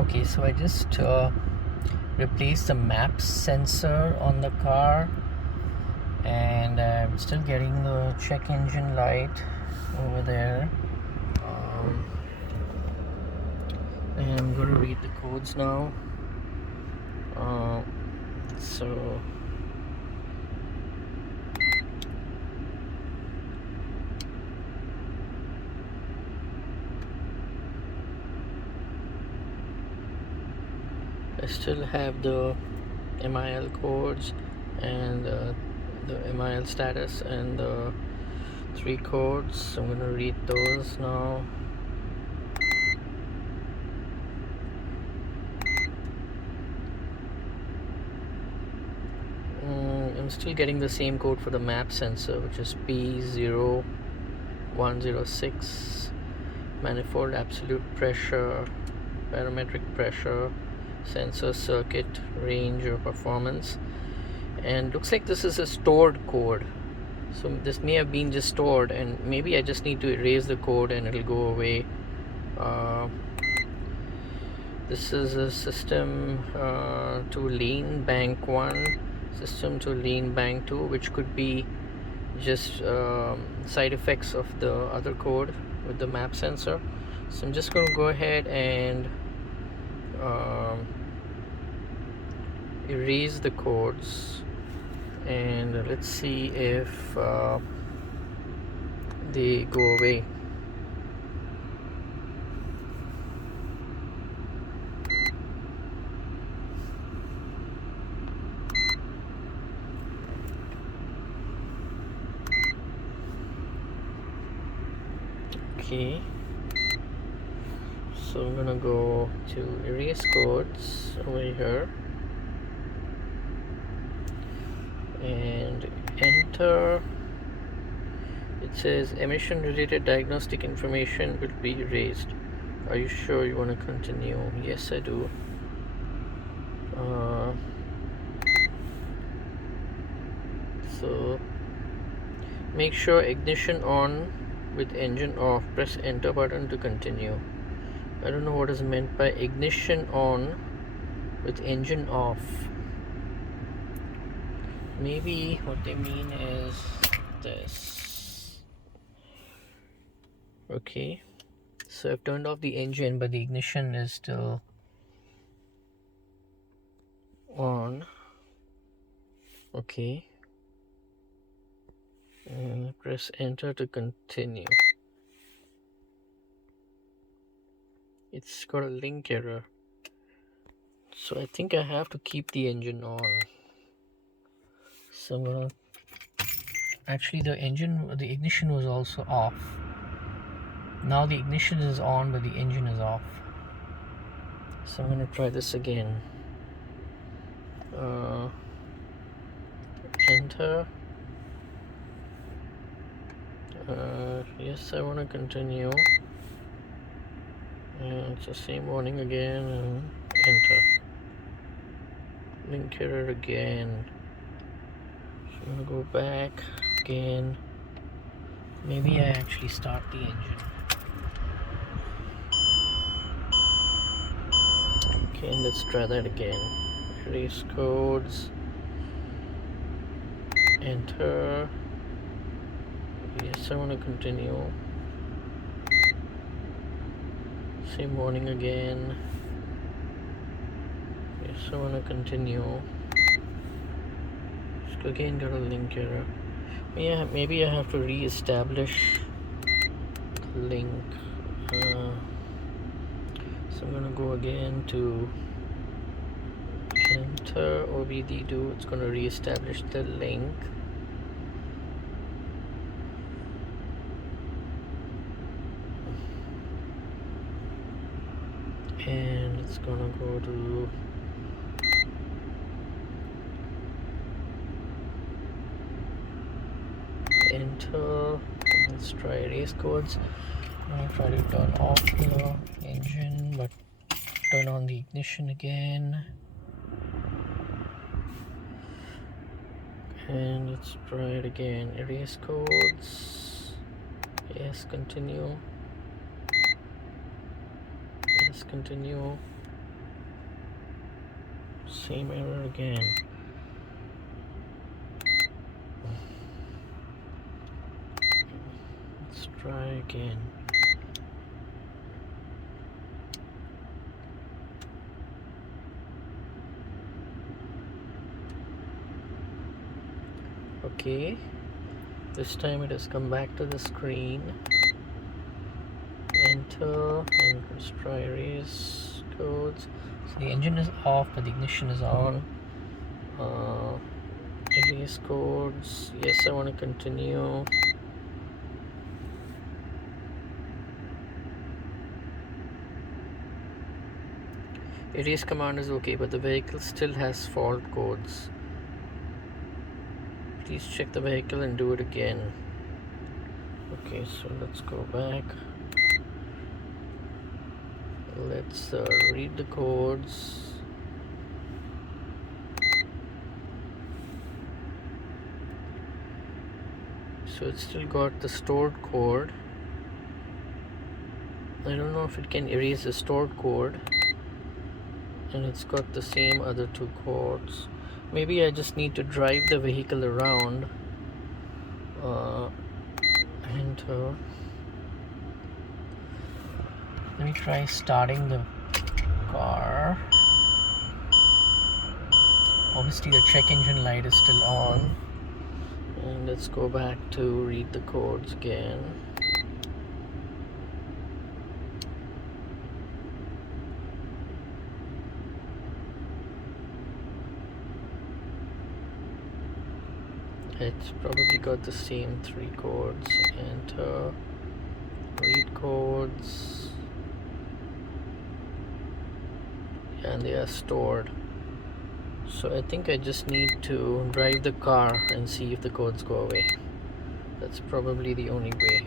Okay, so I just replaced the map sensor on the car, and I'm still getting the check engine light over there. And I'm going to read the codes now. So I still have the MIL codes and the MIL status and the 3 codes. So I'm going to read those now. I'm still getting the same code for the map sensor, which is P0106. Manifold absolute pressure, barometric pressure, sensor circuit, range or performance. And looks like this is a stored code, so this may have been just stored, and maybe I just need to erase the code and it'll go away. This is a system to lean bank 1, system to lean bank 2, which could be just side effects of the other code with the map sensor. So I'm just going to go ahead and erase the codes, and let's see if they go away. Okay, so I'm gonna go to erase codes over here and enter. It says emission related diagnostic information will be erased. Are you sure you want to continue? Yes, I do. So make sure ignition on with engine off. Press enter button to continue. I don't know what is meant by ignition on with engine off. Maybe what they mean is this. Okay, so I've turned off the engine, but the ignition is still on. Okay, and press enter to continue. It's got a link error, so I think I have to keep the engine on. So I'm gonna, actually the ignition was also off. Now the ignition is on, but the engine is off. So I'm gonna try this again. Enter. Yes, I want to continue. And it's the same warning again, and enter. Link error again. So I'm gonna go back again. Maybe I actually start the engine. Okay, let's try that again. Erase codes. Enter. Yes, I want to continue. Same warning again. Yes, I want to continue. Just again got a link error. Yeah, maybe I have to re-establish link. So I'm gonna go again to enter OBD2. It's gonna re-establish the link. And it's gonna go to enter. Let's try erase codes. I'm gonna try to turn off the engine, but turn on the ignition again. And let's try it again. Erase codes. Yes, continue. Yes, continue. Same error again. Let's try again. Okay, this time it has come back to the screen. Enter, and let's try erase codes. So the engine is off but the ignition is on. Erase codes. Yes, I want to continue. Erase command is okay, but the vehicle still has fault codes. Please check the vehicle and do it again. Okay, so let's go back. Let's read the codes. So it's still got the stored code. I don't know if it can erase the stored code. And it's got the same other two codes. Maybe I just need to drive the vehicle around. Enter. Let me try starting the car. Obviously the check engine light is still on. And let's go back to read the codes again. It's probably got the same three codes. Enter. Read codes. And they are stored. So I think I just need to drive the car and see if the codes go away. That's probably the only way.